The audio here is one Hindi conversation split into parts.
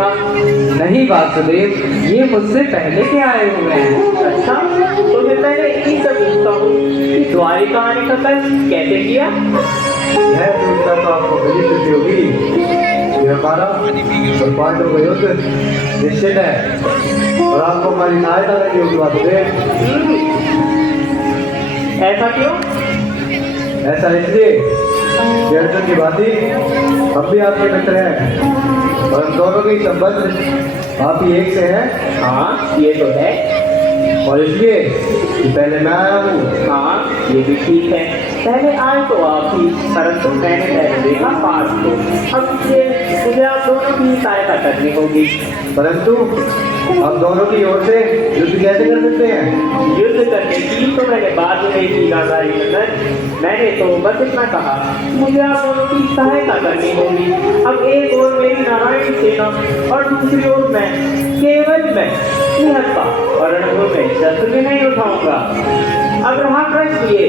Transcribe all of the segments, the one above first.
देखा? नहीं वासुदेव, ये मुझसे पहले के आए हुए हैं। अच्छा, तो फिर मैंने इन्हीं से पूछता हूँ कि द्वारिका आने का तय कैसे किया? यह पूछता तो आपको बड़ी खुशी होगी। ये हमारा और पांडव का युद्ध निश्चित है और आपको हमारी सहायता करनी होगी वासुदेव। ऐसा क्यों? ऐसा इसलिए कि अर्जुन की भांति हम भी आपके मित्र हैं और हम दोनों के संबंध आप ही एक से हैं। हाँ, ये तो है। और इसलिए कि पहले मैं आया हूँ। हाँ, ये भी ठीक है। पहले आए तो आप ही, परंतु मैंने पहले देखा पास को। अब ये मुझे आप दोनों की सहायता करनी होगी। परंतु आप दोनों की ओर से युद्ध कैसे कर सकते हैं? युद्ध करने की तो मैंने बात नहीं की गांधारी नंदन। मैंने तो बस इतना कहा, मुझे आप दोनों की सहायता करनी होगी। अब एक ओर मेरी नारायणी सेना और दूसरी ओर मैं, केवल मैं निहत्था और रणभूमि में शस्त्र भी नहीं उठाऊंगा। अब रहा प्रश्न ये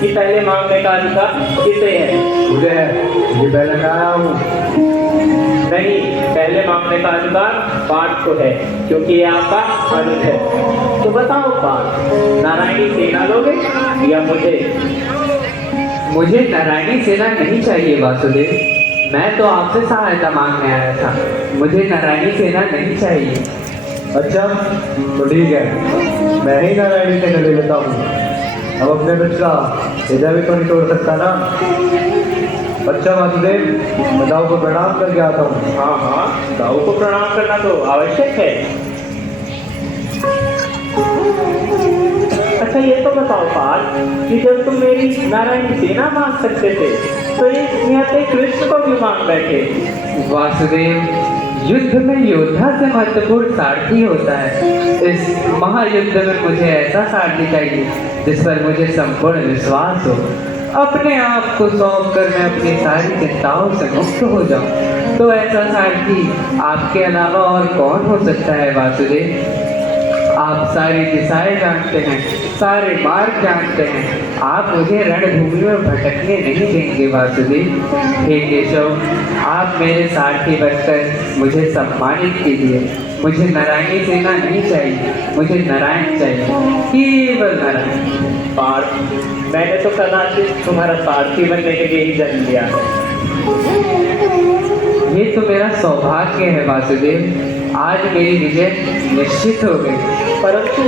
कि पहले मांगने का अधिकार किसे है? मुझे है, ये पहले मैं आया हूँ। नहीं, पहले मांगने का अधिकार पार्थ को है, क्योंकि ये आपका अनुज है। तो बताओ पार्थ, नारायणी सेना लोगे या मुझे? मुझे नारायणी सेना नहीं चाहिए वासुदेव, मैं तो आपसे सहायता मांगने आया था। मुझे नारायणी सेना नहीं चाहिए। अच्छा, तो ठीक है, मैं ही नारायणी सेना ले लेता हूँ। अब अपने मित्र का हृदय भी तो नहीं तोड़ सकता ना। अच्छा वासुदेव, मैं दाऊ को प्रणाम करके आता हूँ। हाँ हाँ, दाऊ को प्रणाम करना तो आवश्यक है। अच्छा, ये तो बताओ पार्थ कि जब तुम मेरी नारायणी सेना मांग सकते थे तो ये निहत्थे कृष्ण को क्यों मांग बैठे? वासुदेव, युद्ध में योद्धा से महत्वपूर्ण सारथी होता है। इस महायुद्ध में मुझे ऐसा सारथी चाहिए जिस पर मुझे संपूर्ण विश्वास हो। अपने आप को सौंप कर मैं अपनी सारी चिंताओं से मुक्त हो जाऊं। तो ऐसा सारथी आपके अलावा और कौन हो सकता है वासुदेव? आप सारी दिशाएं जानते हैं, सारे मार्ग जानते हैं। आप मुझे रणभूमि में भटकने नहीं देंगे वासुदेव। हे केशव, आप मेरे सारथी बनकर मुझे सम्मानित कीजिए। मुझे नारायणी सेना नहीं चाहिए, मुझे नारायण चाहिए, केवल नारायण। पार्थ, मैंने तो कदाचित तुम्हारा सारथी बनने के लिए ही जन्म लिया है। ये तो मेरा सौभाग्य है वासुदेव। आज मेरी विजय निश्चित हो गई। परंतु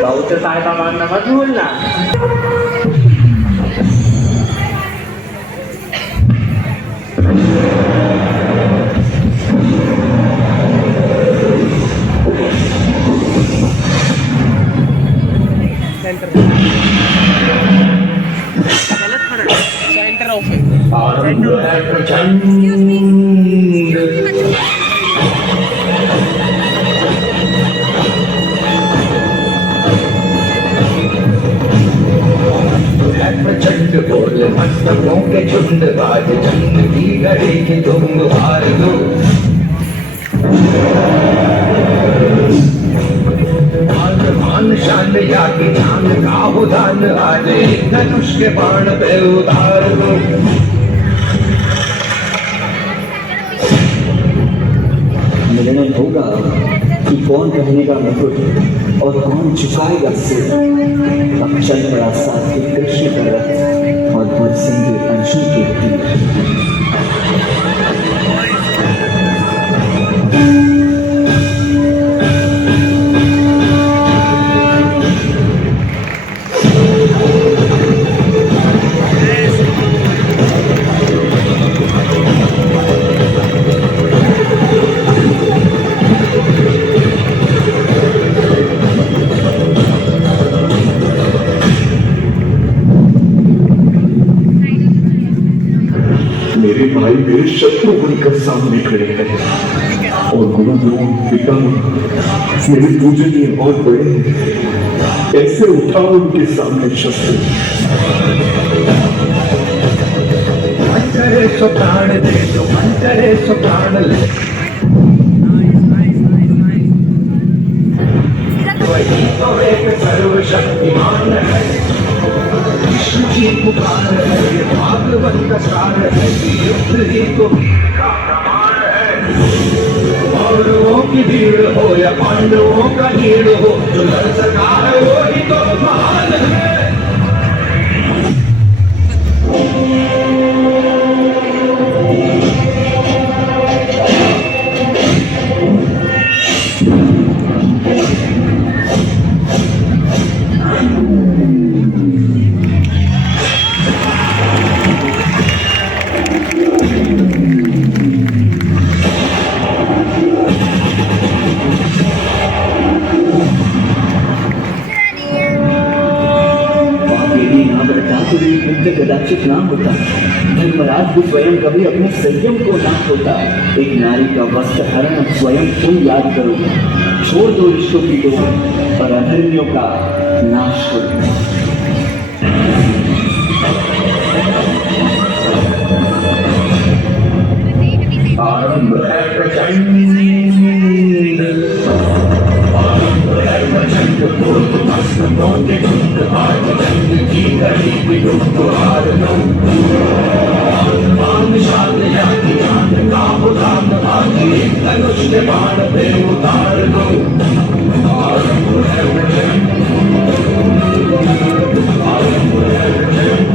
दाऊ से सहायता मांगना मत भूलना। सेंटर ऑफ है। प्रचंड बोल मस्तकों के झुंड आज जंग की घड़ी की तुम हार दो। मान शान या की जान का उदान आज एक धनुष के बाण पे उतार दो। निर्णय होगा कि कौन पहनेगा मुकुट और कौन झुकाएगा सिर। अब चल पड़ा साथी कृष्ण का रथ और बरसेंगे अर्जुन के तीर। मेरे भाई मेरे शत्रु बनकर सामने खड़े हैं और गुरु द्रोण पितामह मेरे पूजनीय और बड़े हैं। कैसे उठाओ उनके सामने शस्त्र। मन करे सो प्राण दे दो, मन करे सो प्राण ले। वही तो एक सर्वशक्तिमान है, विष्णु की पुकार है, ये भागवत का सार है, युद्ध ही तो वीर का प्रमाण है। कौरवों की भीड़ हो या पांडवों का ढीड़ हो, जो लड़ सका है वो ही तो महान है। कदाचित ना होता, धर्मराज भी स्वयं कभी अपने संयम को ना होता। एक नारी का वस्त्र हरण स्वयं तुम याद करो, छोड़ दो रिश्तों की डोर और अधर्मियों का नाश करो। आरंभ है प्रचंड, आरंभ है प्रचंड, पूर्व भस्म मोटे कुंड, आज जंग की घड़ी की दुख हार लो। मान शान जाति जान का उदान भागी, धनुष के बाण पे उतार लो। आरंभ है प्रचंड, आरंभ है प्रचंड,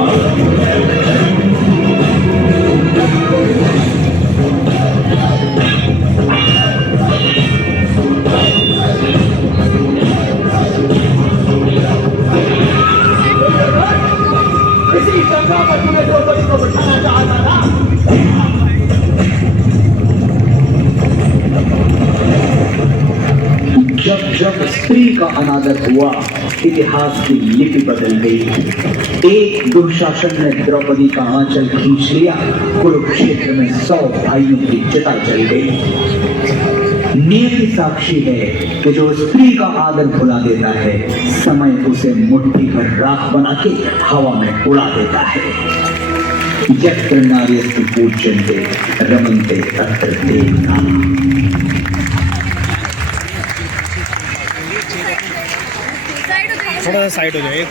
आरंभ है प्रचंड। इसी शंका पर तुम्हें द्रौपदी को बिठाना चाहता था। जब जब स्त्री का अनादर हुआ, इतिहास की लिपि बदल गई। एक दुशासन ने द्रौपदी का आंचल खींच लिया, कुरुक्षेत्र में 100 भाइयों की चिता जल गई। नियति साक्षी है कि जो स्त्री का आदर भुला देता है, समय उसे मुट्ठी भर राख बना के हवा में उड़ा देता है। यत्र नार्यस्तु पूज्यन्ते रमन्ते तत्र देवताः। थोड़ा सा साइड हो जाए।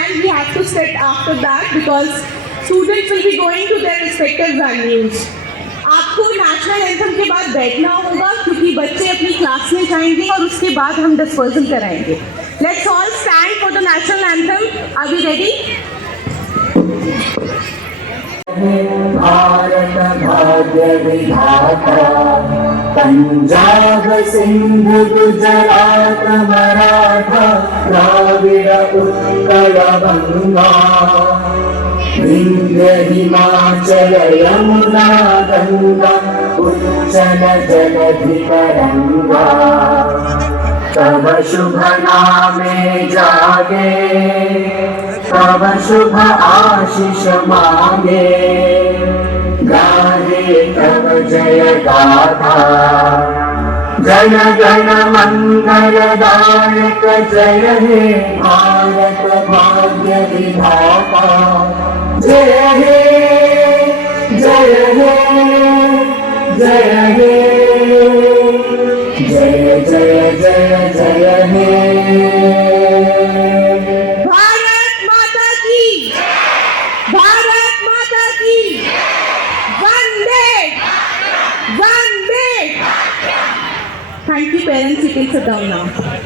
stand. We have to sit after that because students will be going to their respective venues. आपको नेशनल एंथम के बाद बैठना होगा क्योंकि बच्चे अपनी क्लास में जाएंगे और उसके बाद हम डिस्पर्सल कराएंगे. Let's all stand for the national anthem. Are we ready? Bharat भाग्य विधाता, पंजाब सिंध गुजरात मराठा, द्राविड़ उत्कल गंगा, विंध्य हिमाचल यमुना गंगा, उच्चल जलधि तरंगा, तब शुभ नामे जागे, तब शुभ आशीष मांगे, गाहे तब जय गाथा, जन गण मंगलदायक जय हे भारत भाग्य विधाता, जय हे जय हे जय हे जय जय जय जय हे. भारत माता की, भारत माता की, वंदे वंदे. Thank you, parents. You can sit down now.